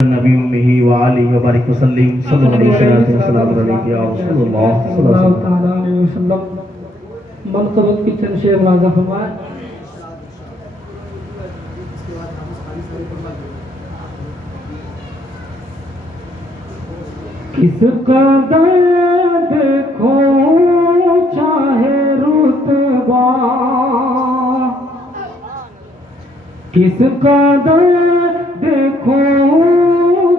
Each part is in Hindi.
नबी उम्मिही व आलिहि व बारिक वसल्लम सल्लल्लाहु अलैहि वसल्लम या रसूलुल्लाह सल्लल्लाहु अलैहि वसल्लम। मनक़बत की चंद शेर वाज़ा फरमाए। किस कदर देखो चाहे रुतबा, किस कदर देखो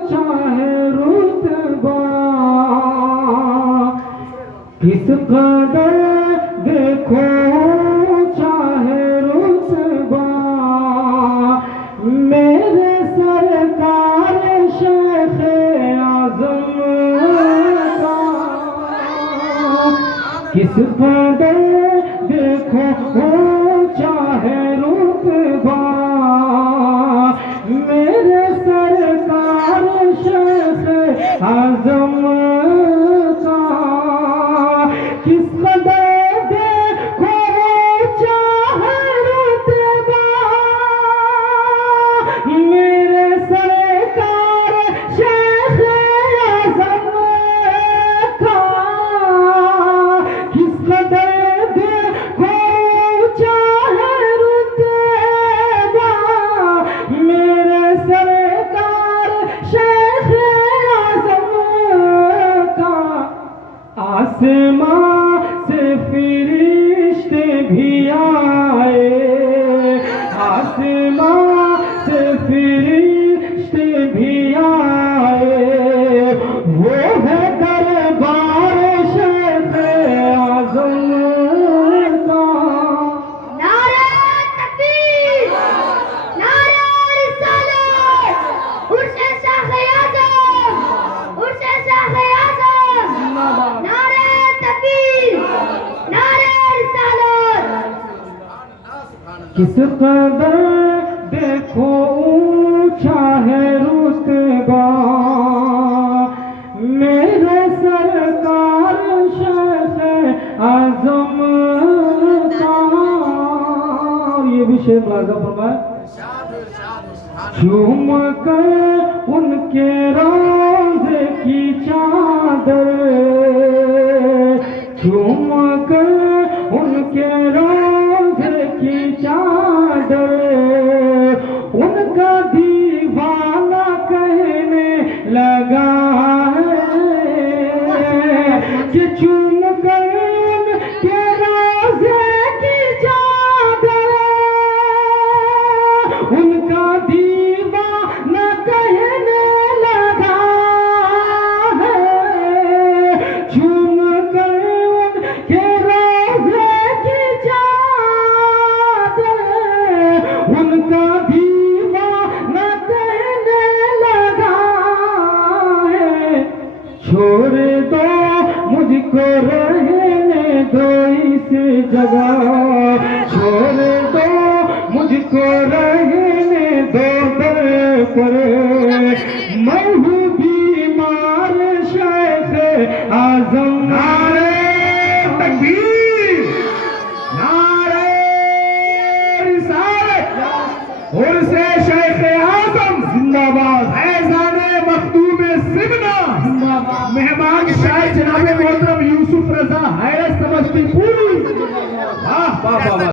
चाहे रुतबा, किस कदर देखो चाहे रुतबा, मेरे सरकार शेख आज़म का। किस कदर देखो चाहे रुतबा, मेरे सरकार शेख आज़म का। किस कदर देखो चाहे रुतबा, मेरे सरकार शेख आज़म का। किस कदर देखो चाहे रुतबा, मेरे सरकार शेख आज़म का। आसमां से फरिश्ते भी आए, आसमां से फरिश्ते भी आए, वो है दरबार शेख आज़म का। नारे तकबीर, नारे रिसालत, उर्से शाह आज़म, उर्से शाह आज़म। नारे तकबीर, नारे रिसालत। किस कदर देखो ऊंचा है रुतबा, मेरे सरकार शेख आज़म का। ये भी शेर राजा फरमाए। झूम कर उनके रोज़े की चादर, झूम कर उनके रोज़े की चादर, उनका दीवाना कहने लगा है कि चूम कर उनके रोज़े की चादर, उनका दीवाना कहने लगा है। चूम कर उनके रोज़े की चादर, उनका दीवाना कहने लगा है। छोड़ दो मुझको रहने दो इस जगह, छोड़ दो मुझको रहने दो दर पर। मैं हूँ बीमार शेख आज़म। नारे तकबीर, नारे रिसालत, उर्से शेख आज़म जिंदाबाद। फैज़ाने मखदूम सिमना जिंदाबाद। मेहमान शायद जनाब मोहतरम यूसुफ रजा हैरत समस्तीपुर। वाह वाह वाह।